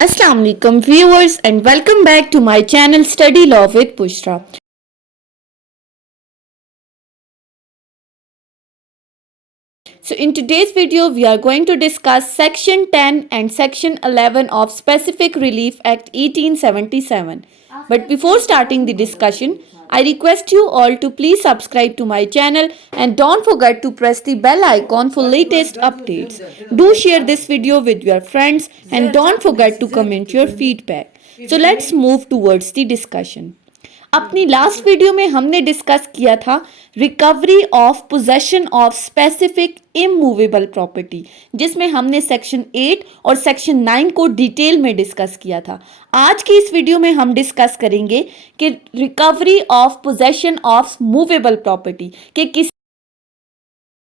Assalamu alaikum viewers and welcome back to my channel Study Law with Bushra. So in today's video we are going to discuss section 10 and section 11 of Specific Relief Act 1877. But before starting the discussion, I request you all to please subscribe to my channel and don't forget to press the bell icon for latest updates. Do share this video with your friends and don't forget to comment your feedback. So let's move towards the discussion. अपनी last video में हमने discuss किया था recovery of possession of specific immovable property, जिसमें हमने section 8 और section 9 को detail में डिस्कस किया था। आज की इस वीडियो में हम डिस्कस करेंगे कि recovery of possession of movable property के किस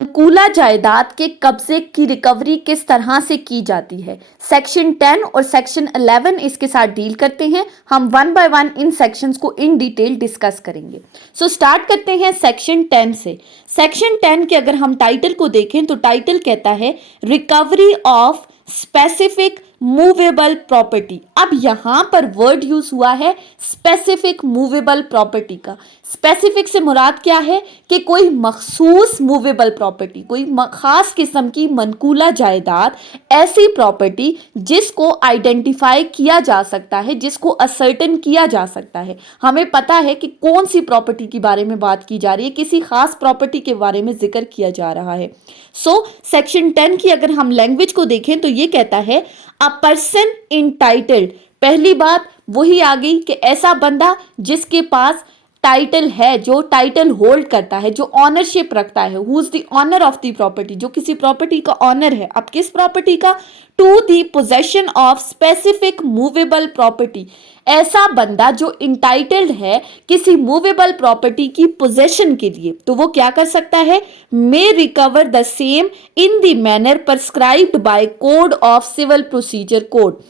अनुकूला जायदाद के कब्जे की रिकवरी किस तरह से की जाती है। सेक्शन 10 और सेक्शन 11 इसके साथ डील करते हैं। हम one by one in sections को इन डिटेल डिस्कस करेंगे। सो स्टार्ट करते हैं सेक्शन 10 से। सेक्शन 10 के अगर हम टाइटल को देखें तो टाइटल कहता है recovery of specific movable property. अब यहां पर वर्ड यूज हुआ है स्पेसिफिक मूवेबल प्रॉपर्टी का। स्पेसिफिक से मुराद क्या है कि कोई मखसूस मूवेबल प्रॉपर्टी, कोई खास किस्म की मनकूला जायदाद, ऐसी प्रॉपर्टी जिसको आइडेंटिफाई किया जा सकता है, जिसको असर्टन किया जा सकता है। हमें पता है कि कौन सी प्रॉपर्टी के बारे में बात की जा रही है, किसी खास प्रॉपर्टी के बारे में जिक्र किया जा रहा है। सो सेक्शन 10 की अगर हम लैंग्वेज को देखें तो ये कहता है अ पर्सन इंटाइटल्ड। पहली बात वही आ गई कि ऐसा बंदा जिसके पास टाइटल है, जो टाइटल होल्ड करता है, जो ऑनरशिप रखता है, who is the owner of the property, जो किसी प्रॉपर्टी का ऑनर है। अब किस प्रॉपर्टी का? To the possession of specific movable property. ऐसा बंदा जो इंटाइटल्ड है किसी मूवेबल प्रॉपर्टी की पोजेशन के लिए, तो वो क्या कर सकता है? May recover the same in the manner prescribed by code of civil procedure code.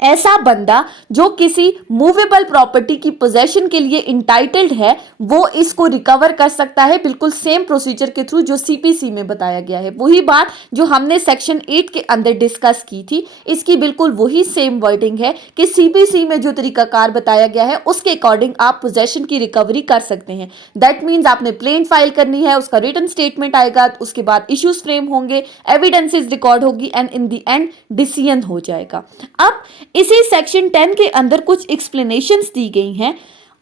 ऐसा बंदा जो किसी मूवेबल प्रॉपर्टी की पोजेशन के लिए इंटाइटल्ड है, वो इसको रिकवर कर सकता है बिल्कुल सेम प्रोसीजर के थ्रू जो सीपीसी में बताया गया है। वही बात जो हमने सेक्शन 8 के अंदर डिस्कस की थी, इसकी बिल्कुल वही सेम वर्डिंग है कि सीपीसी में जो तरीकाकार बताया गया है उसके अकॉर्डिंग आप पोजेशन की रिकवरी कर सकते हैं। दैट मीन्स आपने प्लेन फाइल करनी है, उसका रिटन स्टेटमेंट आएगा, उसके बाद इश्यूज फ्रेम होंगे, एविडेंसेस रिकॉर्ड होगी and in the end decision हो जाएगा। अब इसी सेक्शन 10 के अंदर कुछ एक्सप्लेनेशंस दी गई हैं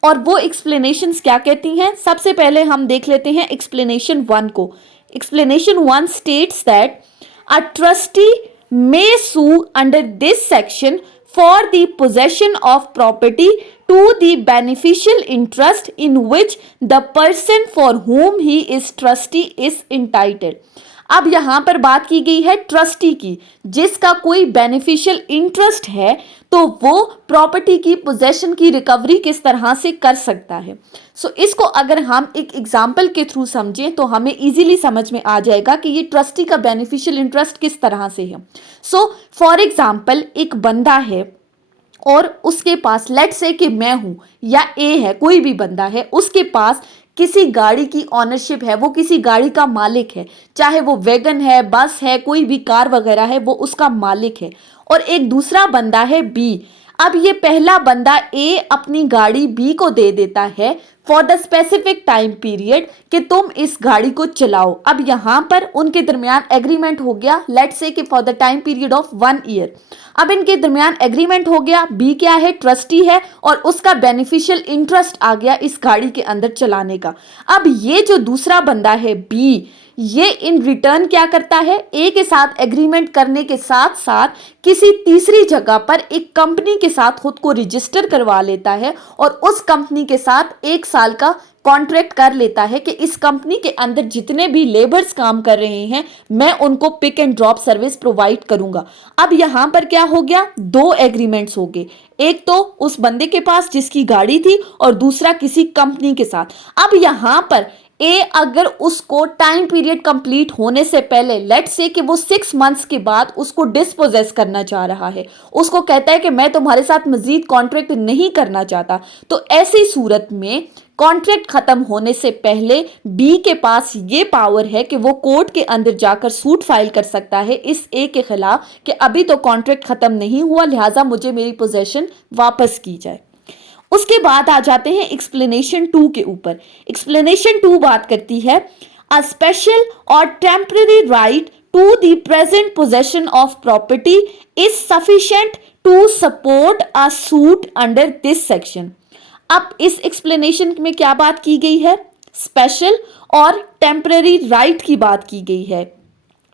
और वो एक्सप्लेनेशंस क्या कहती हैं, सबसे पहले हम देख लेते हैं एक्सप्लेनेशन 1 को। Explanation 1 states that a trustee may sue under this section for the possession of property to the beneficial interest in which the person for whom he is trustee is entitled। अब यहां पर बात की गई है trustee की, जिसका कोई बेनिफिशियल इंटरेस्ट है, तो वो प्रॉपर्टी की पोजेशन की रिकवरी किस तरह से कर सकता है। सो इसको अगर हम एक एग्जाम्पल के थ्रू समझें तो हमें इजीली समझ में आ जाएगा कि ये ट्रस्टी का बेनिफिशियल इंटरेस्ट किस तरह से है। सो फॉर एग्जाम्पल एक बंदा है और उसके पास, लेट्स से कि मैं हूं या ए है, कोई भी बंदा है, उसके पास किसी गाड़ी की ऑनरशिप है, वो किसी गाड़ी का मालिक है, चाहे वो वैगन है, बस है, कोई भी कार वगैरह है, वो उसका मालिक है। और एक दूसरा बंदा है बी। अब ये पहला बंदा ए अपनी गाड़ी बी को दे देता है for the specific time period कि तुम इस गाड़ी को चलाओ। अब यहां पर उनके दरमियान एग्रीमेंट हो गया, लेट्स से कि for the time period of 1 year. अब इनके दरमियान एग्रीमेंट हो गया, बी क्या है? ट्रस्टी है, और उसका बेनिफिशियल इंटरेस्ट आ गया इस गाड़ी के अंदर चलाने का। अब ये जो दूसरा बंदा है बी, ये इन रिटर्न क्या करता है? ए के साथ एग्रीमेंट करने के साथ साथ किसी तीसरी जगह पर एक कंपनी के साथ खुद को रजिस्टर करवा लेता है और उस कंपनी के साथ 1 साल का कॉन्ट्रैक्ट कर लेता है कि इस कंपनी के अंदर जितने भी लेबर्स काम कर रहे हैं, मैं उनको pick and drop service provide करूंगा। अब यहां पर क्या हो गया? 2 एग्रीमेंट्स हो गए, एक तो उस बंदे के पास जिसकी गाड़ी थी और दूसरा किसी कंपनी के साथ। अब यहां पर ए अगर उसको टाइम पीरियड कंप्लीट होने से पहले, लेट्स से कि वो 6 मंथ्स के बाद उसको डिस्पोजेस करना चाह रहा है, उसको कहता है कि मैं तुम्हारे साथ मजीद कॉन्ट्रैक्ट नहीं करना चाहता, तो ऐसी सूरत में कॉन्ट्रैक्ट खत्म होने से पहले बी के पास ये पावर है कि वो कोर्ट के अंदर जाकर सूट फाइल कर सकता है इस ए के खिलाफ कि अभी तो कॉन्ट्रैक्ट खत्म नहीं हुआ, लिहाजा मुझे मेरी पोजेशन वापस की जाए। उसके बाद आ जाते हैं एक्सप्लेनेशन 2 के ऊपर। एक्सप्लेनेशन 2 बात करती है अ स्पेशल और temporary right to the present possession of property is sufficient to support a suit under this section. अब इस एक्सप्लेनेशन में क्या बात की गई है? स्पेशल और टेम्पररी राइट की बात की गई है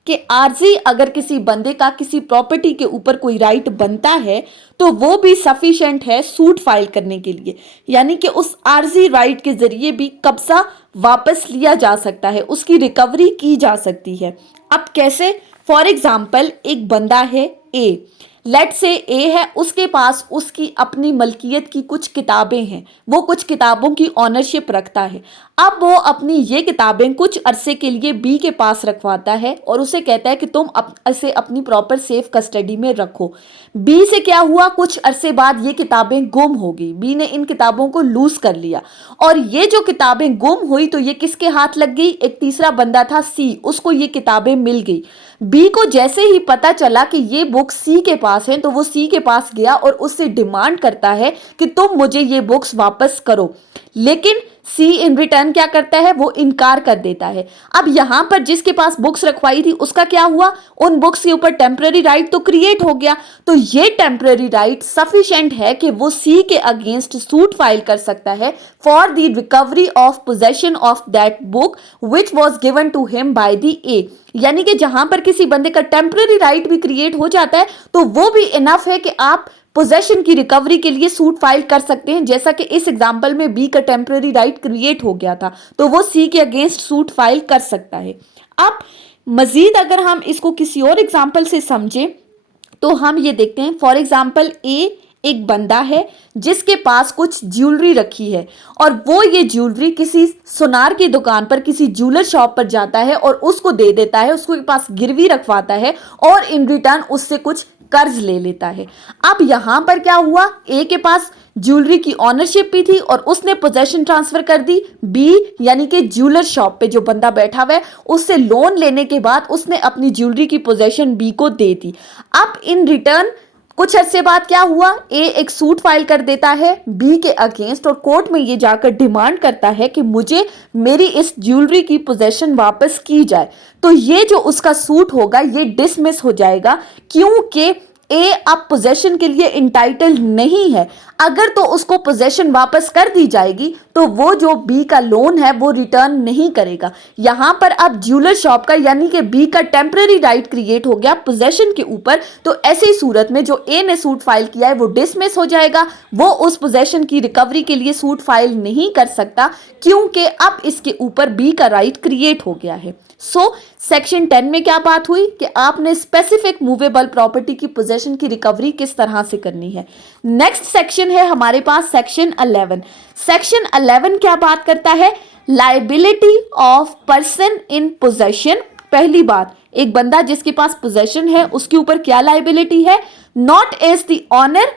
कि आरजी अगर किसी बंदे का किसी प्रॉपर्टी के ऊपर कोई राइट बनता है तो वो भी सफिशिएंट है सूट फाइल करने के लिए, यानी कि उस आरजी राइट के जरिए भी कब्जा वापस लिया जा सकता है, उसकी रिकवरी की जा सकती है। अब कैसे? फॉर एग्जाम्पल एक बंदा है ए, लेट से ए है, उसके पास उसकी अपनी मलकियत की कुछ किताबें हैं, वो कुछ किताबों की ऑनरशिप रखता है। अब वो अपनी ये किताबें कुछ अरसे के लिए बी के पास रखवाता है और उसे कहता है कि तुम इसे अपनी प्रॉपर सेफ कस्टडी में रखो। बी से क्या हुआ? कुछ अरसे बाद ये किताबें गुम हो गई, बी ने इन किताबों को लूज कर लिया और ये जो किताबें गुम हुई तो ये किसके हाथ लग गई? एक तीसरा बंदा था सी, उसको ये किताबें मिल गई। बी को जैसे ही पता चला कि ये बुक सी के पास है तो वो सी के पास गया और उससे डिमांड करता है कि तुम मुझे ये बुक्स वापस करो, लेकिन सी इन रिटर्न क्या करता है? वो इनकार कर देता है। अब यहां पर जिसके पास बुक्स रखवाई थी उसका क्या हुआ? उन बुक्स के ऊपर टेम्पररी राइट तो क्रिएट हो गया, तो ये टेम्पररी राइट सफिशिएंट है कि वो सी के अगेंस्ट सूट फाइल कर सकता है for the recovery of possession of that book which was given to him by the A. यानी कि जहां पर किसी बंदे का टेम्पररी राइट भी क्रिएट हो जाता है तो वो भी इनफ है कि आप पोजेशन की रिकवरी के लिए सूट फाइल कर सकते हैं, जैसा कि इस एग्जांपल में बी का टेम्पररी राइट क्रिएट हो गया था तो वो सी के अगेंस्ट सूट फाइल कर सकता है। अब मजीद अगर हम इसको किसी और एग्जांपल से समझें तो हम ये देखते हैं, फॉर एग्जांपल ए एक बंदा है जिसके पास कुछ ज्वेलरी रखी है और वो ये ज्वेलरी किसी सुनार की दुकान पर, किसी ज्वेलर शॉप पर जाता है और उसको दे देता है, उसको के पास गिरवी रखवाता है और इन रिटर्न उससे कुछ कर्ज ले लेता है। अब यहां पर क्या हुआ? ए के पास ज्वेलरी की ऑनरशिप भी थी और उसने पोजेशन ट्रांसफर कर दी बी यानी कि ज्वेलर शॉप पे जो बंदा बैठा हुआ है उससे लोन लेने के बाद उसने अपनी ज्वेलरी की पोजेशन बी को दे दी। अब इन रिटर्न कुछ अरसे बाद क्या हुआ? ए एक सूट फाइल कर देता है बी के अगेंस्ट और कोर्ट में ये जाकर डिमांड करता है कि मुझे मेरी इस ज्वेलरी की पोजेशन वापस की जाए। तो ये जो उसका सूट होगा ये डिसमिस हो जाएगा क्योंकि ए अब पोजेशन के लिए इंटाइटल्ड नहीं है। अगर तो उसको पोजेशन वापस कर दी जाएगी तो वो जो बी का लोन है वो रिटर्न नहीं करेगा। यहां पर अब ज्वेलर शॉप का यानी कि बी का टेम्पररी राइट क्रिएट हो गया पोजेशन के ऊपर, तो ऐसी सूरत में जो ए ने सूट फाइल किया है वो डिसमिस हो जाएगा, वो उस पोजेशन की रिकवरी के लिए सूट फाइल नहीं कर सकता क्योंकि अब इसके ऊपर बी का राइट क्रिएट हो गया है। सो सेक्शन 10 में क्या बात हुई कि आपने स्पेसिफिक मूवेबल प्रॉपर्टी की पोजेशन की रिकवरी किस तरह से करनी है। नेक्स्ट सेक्शन है हमारे पास सेक्शन 11। सेक्शन 11 क्या बात करता है? Liability of person in possession. पहली बात, एक बंदा जिसके पास पोजेशन है उसके ऊपर क्या लायबिलिटी है? Not as the owner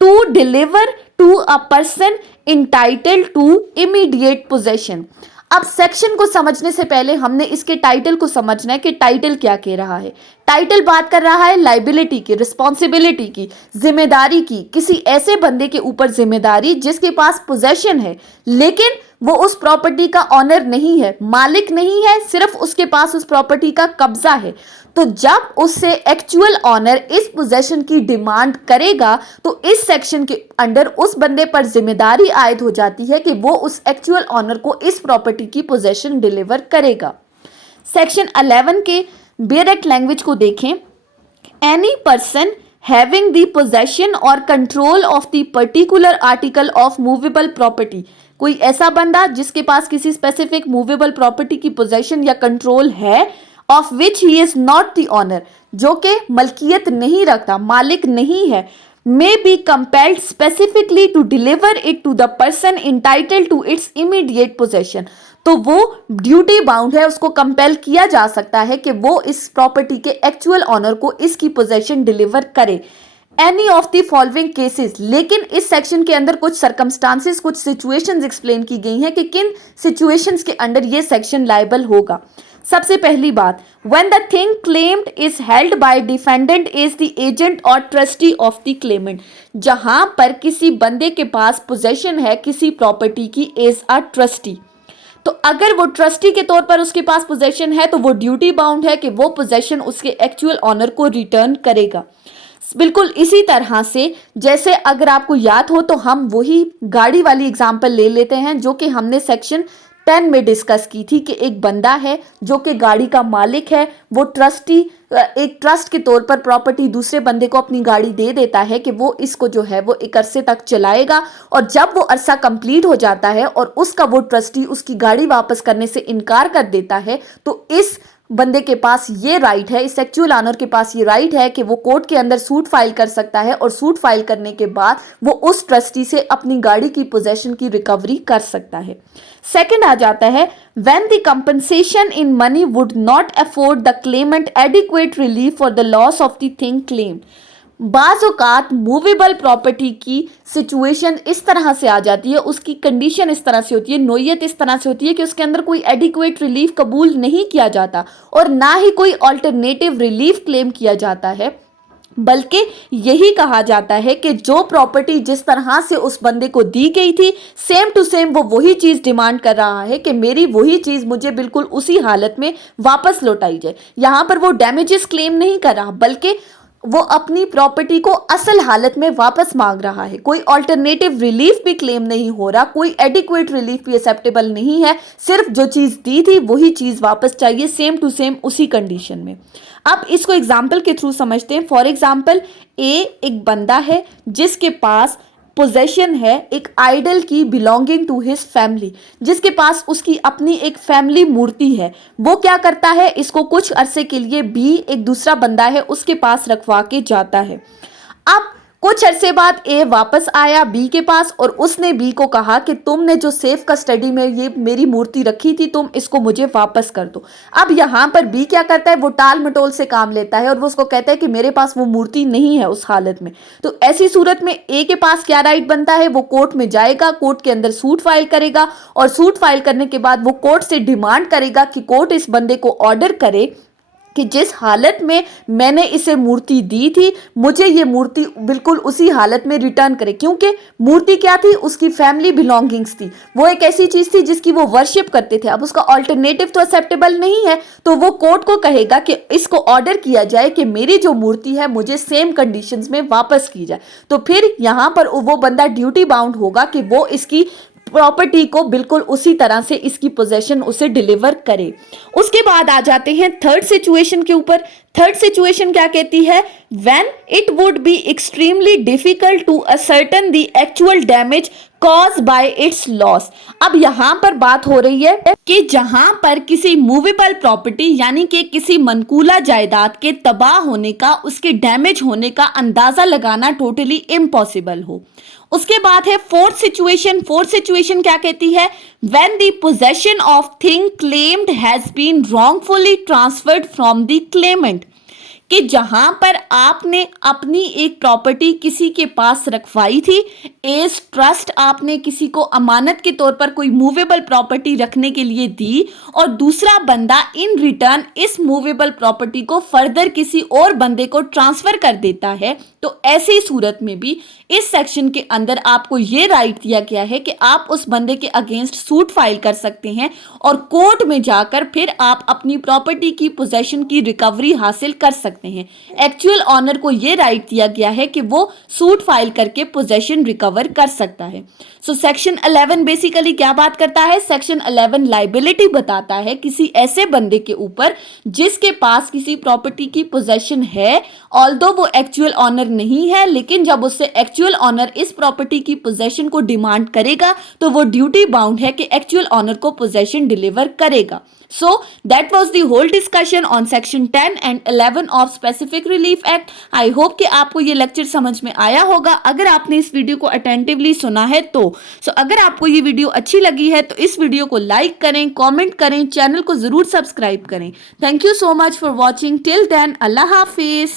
to deliver to a person entitled to immediate possession. अब सेक्शन को समझने से पहले हमने इसके टाइटल को समझना है कि टाइटल क्या कह रहा है। टाइटल बात कर रहा है लायबिलिटी की, रिस्पॉन्सिबिलिटी की, जिम्मेदारी की, किसी ऐसे बंदे के ऊपर जिम्मेदारी जिसके पास पोजेशन है लेकिन वो उस प्रॉपर्टी का ऑनर नहीं है, मालिक नहीं है, सिर्फ उसके पास उस प्रॉपर्टी का कब्जा है। तो जब उससे एक्चुअल ऑनर इस पोजेशन की डिमांड करेगा तो इस सेक्शन के अंडर उस बंदे पर जिम्मेदारी आयद हो जाती है कि वो उस एक्चुअल ऑनर को इस प्रॉपर्टी की पोजेशन डिलीवर करेगा। सेक्शन 11 के डायरेक्ट लैंग्वेज को देखें। Any person having the possession और control of the particular article of movable property, कोई ऐसा बंदा जिसके पास किसी स्पेसिफिक मूवेबल प्रॉपर्टी की पोजेशन या कंट्रोल है of which he is not the owner, जो कि मलकियत नहीं रखता, मालिक नहीं है, may be compelled specifically to deliver it to the person entitled to its immediate possession। तो वो ड्यूटी बाउंड है, उसको कंपेल किया जा सकता है कि वो इस प्रॉपर्टी के एक्चुअल ऑनर को इसकी पोजेशन डिलीवर करे any of the following cases. लेकिन इस सेक्शन के अंदर कुछ सर्कमस्टांसेस, कुछ सिचुएशंस एक्सप्लेन की गई हैं कि किन सिचुएशंस के अंदर ये सेक्शन लायबल होगा। सबसे पहली बात, when the thing claimed is held by defendant is the agent or trustee of the claimant, जहां पर किसी बंदे के पास पोजेशन है किसी प्रॉपर्टी की एज अ ट्रस्टी, तो अगर वो ट्रस्टी के तौर पर उसके पास पोजेशन है तो वो ड्यूटी बाउंड है कि वो पोजेशन उसके एक्चुअल ऑनर को रिटर्न करेगा। बिल्कुल इसी तरह से जैसे अगर आपको याद हो तो हम वही गाड़ी वाली एग्जांपल ले लेते हैं जो कि हमने सेक्शन 10 में डिस्कस की थी कि एक बंदा है जो कि गाड़ी का मालिक है, वो ट्रस्टी एक ट्रस्ट के तौर पर प्रॉपर्टी दूसरे बंदे को अपनी गाड़ी दे देता है कि वो इसको जो है वो एक अरसे तक चलाएगा, और जब वो अरसा कंप्लीट हो जाता है और उसका वो ट्रस्टी उसकी गाड़ी वापस करने से इनकार कर देता है, तो इस बंदे के पास ये राइट है, इस एक्चुअल ऑनर के पास ये राइट है कि वो कोर्ट के अंदर सूट फाइल कर सकता है और सूट फाइल करने के बाद वो उस ट्रस्टी से अपनी गाड़ी की पोजेशन की रिकवरी कर सकता है। सेकंड आ जाता है, when the compensation in money would not afford the Clement adequate relief for the loss of the thing claimed. बाज़ औक़ात मूवेबल प्रॉपर्टी की सिचुएशन इस तरह से आ जाती है, उसकी कंडीशन इस तरह से होती है, नोयत इस तरह से होती है कि उसके अंदर कोई एडिक्वेट रिलीफ कबूल नहीं किया जाता और ना ही कोई अल्टरनेटिव रिलीफ क्लेम किया जाता है, बल्कि यही कहा जाता है कि जो प्रॉपर्टी जिस तरह से उस बंदे को दी गई थी सेम टू सेम वो वही चीज़ डिमांड कर रहा है कि मेरी वही चीज़ मुझे बिल्कुल उसी हालत में वापस लौटाई जाए। यहाँ पर वो डैमेजेस क्लेम नहीं कर रहा बल्कि वो अपनी प्रॉपर्टी को असल हालत में वापस मांग रहा है। कोई अल्टरनेटिव रिलीफ भी क्लेम नहीं हो रहा, कोई एडिक्वेट रिलीफ भी एक्सेप्टेबल नहीं है, सिर्फ जो चीज़ दी थी वही चीज़ वापस चाहिए सेम टू सेम उसी कंडीशन में। अब इसको एग्जाम्पल के थ्रू समझते हैं। फॉर एग्जाम्पल, एक बंदा है जिसके पास पोजेशन है एक आइडल की बिलोंगिंग टू हिज फैमिली, जिसके पास उसकी अपनी एक फैमिली मूर्ति है। वो क्या करता है, इसको कुछ अरसे के लिए बी एक दूसरा बंदा है उसके पास रखवा के जाता है। अब कुछ अरसे बाद ए वापस आया बी के पास और उसने बी को कहा कि तुमने जो सेफ कस्टडी में ये मेरी मूर्ति रखी थी तुम इसको मुझे वापस कर दो। अब यहाँ पर बी क्या करता है, वो टाल मटोल से काम लेता है और वो उसको कहता है कि मेरे पास वो मूर्ति नहीं है उस हालत में। तो ऐसी सूरत में ए के पास क्या राइट बनता है, वो कोर्ट में जाएगा, कोर्ट के अंदर सूट फाइल करेगा और सूट फाइल करने के बाद वो कोर्ट से डिमांड करेगा कि कोर्ट इस बंदे को ऑर्डर करे कि जिस हालत में मैंने इसे मूर्ति दी थी मुझे ये मूर्ति बिल्कुल उसी हालत में रिटर्न करे, क्योंकि मूर्ति क्या थी, उसकी फैमिली बिलोंगिंग्स थी, वो एक ऐसी चीज थी जिसकी वो वर्शिप करते थे। अब उसका अल्टरनेटिव तो एक्सेप्टेबल नहीं है, तो वो कोर्ट को कहेगा कि इसको ऑर्डर किया जाए कि मेरी जो मूर्ति है मुझे सेम कंडीशंस में वापस की जाए। तो फिर यहाँ पर वो बंदा ड्यूटी बाउंड होगा कि वो इसकी प्रॉपर्टी को बिल्कुल उसी तरह से इसकी पोजेशन उसे डिलीवर करे। उसके बाद आ जाते हैं थर्ड सिचुएशन के ऊपर। थर्ड सिचुएशन क्या कहती है, when it would be extremely difficult to ascertain the actual damage cause by its loss. अब यहाँ पर बात हो रही है कि जहां पर किसी मूवेबल प्रॉपर्टी यानी कि किसी मनकूला जायदाद के तबाह होने का, उसके डैमेज होने का अंदाजा लगाना टोटली इम्पॉसिबल हो। उसके बाद है फोर्थ सिचुएशन। फोर्थ सिचुएशन क्या कहती है, when the possession of thing claimed has been wrongfully transferred from the claimant, कि जहां पर आपने अपनी एक प्रॉपर्टी किसी के पास रखवाई थी एज ट्रस्ट, आपने किसी को अमानत के तौर पर कोई मूवेबल प्रॉपर्टी रखने के लिए दी और दूसरा बंदा इन रिटर्न इस मूवेबल प्रॉपर्टी को फर्दर किसी और बंदे को ट्रांसफर कर देता है, तो ऐसी सूरत में भी इस सेक्शन के अंदर आपको ये राइट दिया गया है कि आप उस बंदे के अगेंस्ट सूट फाइल कर सकते हैं और कोर्ट में जाकर फिर आप अपनी प्रॉपर्टी की पोजेशन की रिकवरी हासिल कर सकते हैं। एक्चुअल ऑनर को ये राइट दिया गया है कि वो सूट फाइल करके पोजेशन रिकवर कर सकता है। सो सेक्शन 11 बेसिकली क्या बात करता है, सेक्शन 11 लाइबिलिटी बताता है किसी ऐसे बंदे के ऊपर जिसके पास किसी प्रॉपर्टी की पोजेशन है, ऑल्दो वो एक्चुअल ऑनर नहीं है, लेकिन जब उससे एक्चुअल ऑनर इस प्रॉपर्टी की पोजेशन को डिमांड करेगा तो वो ड्यूटी बाउंड है कि एक्चुअल ऑनर को पोजेशन डिलीवर करेगा। So that was the whole discussion on section 10 and 11 of of specific relief act. I hope कि आपको ये लेक्चर समझ में आया होगा अगर आपने इस वीडियो को अटेंटिवली सुना है तो। अगर आपको ये वीडियो अच्छी लगी है तो इस वीडियो को लाइक करें, कमेंट करें, चैनल को जरूर सब्सक्राइब करें। Thank you so much for watching. Till then, अल्लाह हाफिज।